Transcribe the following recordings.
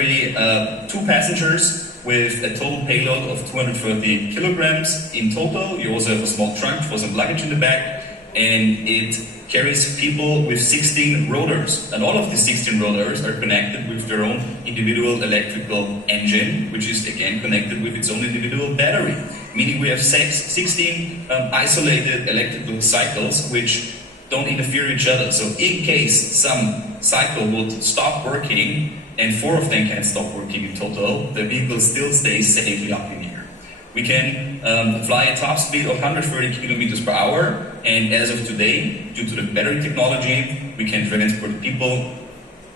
carry 2 passengers with a total payload of 230 kilograms in total. You also have a small trunk for some luggage in the back, and it carries people with 16 rotors, and all of these 16 rotors are connected with their own individual electrical engine, which is again connected with its own individual battery, meaning we have 16 isolated electrical cycles which don't interfere with each other. So in case some cycle would stop working and 4 of them can stop working in total, the vehicle still stays safely up in the air. We can fly a top speed of 130 kilometers per hour, and as of today, due to the battery technology, we can transport people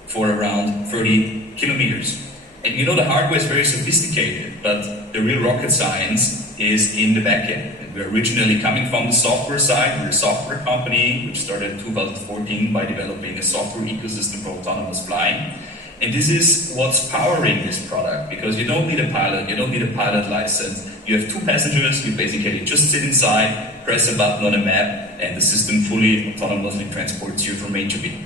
for around 30 kilometers. And you know, the hardware is very sophisticated, but the real rocket science is in the back end. And we're originally coming from the software side. We're a software company which started in 2014 by developing a software ecosystem for autonomous flying. And this is what's powering this product, because you don't need a pilot, you don't need a pilot license. You have 2 passengers, you basically just sit inside, press a button on a map, and the system fully autonomously transports you from A to B.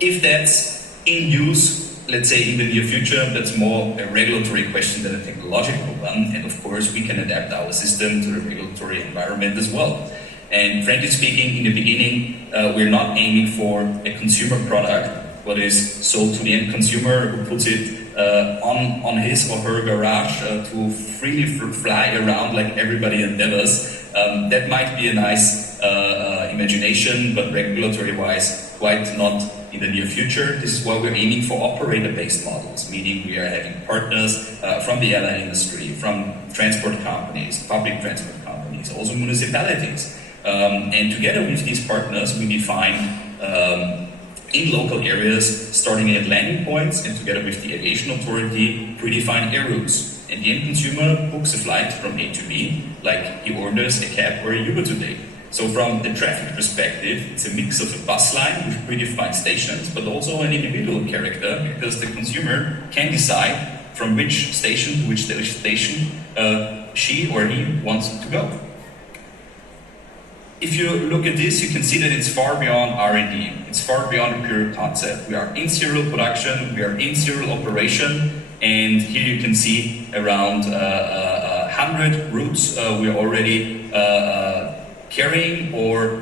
If that's in use, let's say in the near future, that's more a regulatory question than a technological one. And of course, we can adapt our system to the regulatory environment as well. And frankly speaking, in the beginning, we're not aiming for a consumer product, what is sold to the end consumer who puts it on his or her garage to freely fly around like everybody endeavors. That might be a nice imagination, but regulatory-wise, quite not in the near future. This is why we're aiming for operator-based models, meaning we are having partners from the airline industry, from transport companies, public transport companies, also municipalities. And together with these partners, we define in local areas, starting at landing points, and together with the aviation authority, predefine air routes. And the end consumer books a flight from A to B, like he orders a cab or a Uber today. So from the traffic perspective, it's a mix of a bus line with predefined stations, but also an individual character, because the consumer can decide from which station to which station she or he wants to go. If you look at this, you can see that it's far beyond R&D. It's far beyond a pure concept. We are in serial production, we are in serial operation, and here you can see around 100 routes we are already carrying or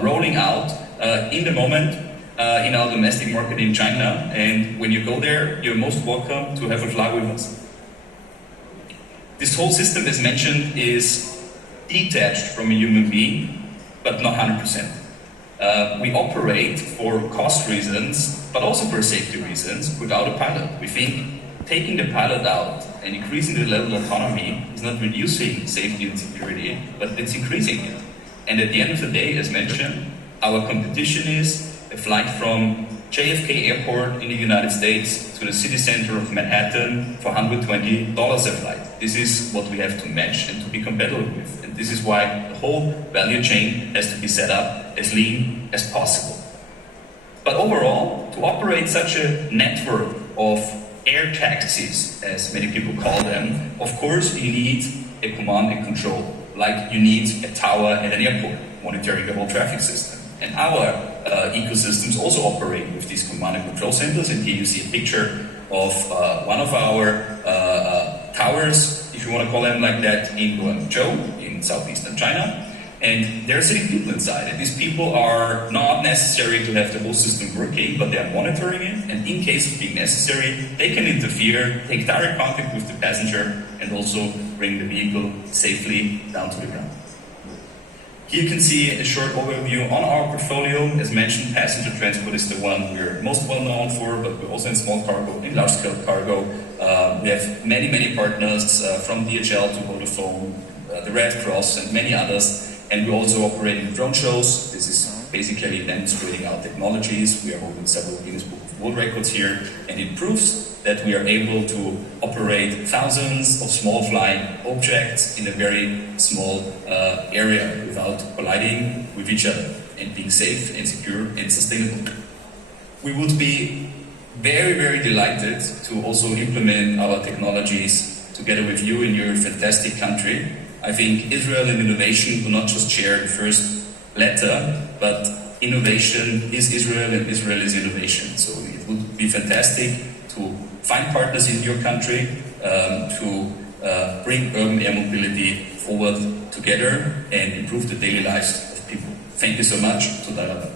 rolling out in the moment in our domestic market in China. And when you go there, you're most welcome to have a fly with us. This whole system, as mentioned, is detached from a human being, but not 100%. We operate for cost reasons, but also for safety reasons, without a pilot. We think taking the pilot out and increasing the level of autonomy is not reducing safety and security, but it's increasing it. And at the end of the day, as mentioned, our competition is a flight from JFK Airport in the United States to the city center of Manhattan for $120 a flight. This is what we have to match and to be competitive with. And this is why the whole value chain has to be set up as lean as possible. But overall, to operate such a network of air taxis, as many people call them, of course you need a command and control, like you need a tower at an airport, monitoring the whole traffic system. And our ecosystems also operate with these command and control centers. And here you see a picture of one of our towers, if you want to call them like that, in Guangzhou, in southeastern China. And there are sitting people inside. And these people are not necessary to have the whole system working, but they are monitoring it. And in case of being necessary, they can interfere, take direct contact with the passenger, and also bring the vehicle safely down to the ground. Here you can see a short overview on our portfolio. As mentioned, passenger transport is the one we're most well known for, but we're also in small cargo, in large scale cargo. We have many partners from DHL to Vodafone, the Red Cross, and many others. And we also operate in drone shows. This is basically demonstrating our technologies. We are holding several Guinness Book of World Records here, and it proves that we are able to operate thousands of small flying objects in a very small area without colliding with each other, and being safe and secure and sustainable. We would be very delighted to also implement our technologies together with you in your fantastic country. I think Israel and innovation do not just share the first letter, but innovation is Israel and Israel is innovation. So it would be fantastic to find partners in your country to bring urban air mobility forward together and improve the daily lives of people. Thank you so much. Toda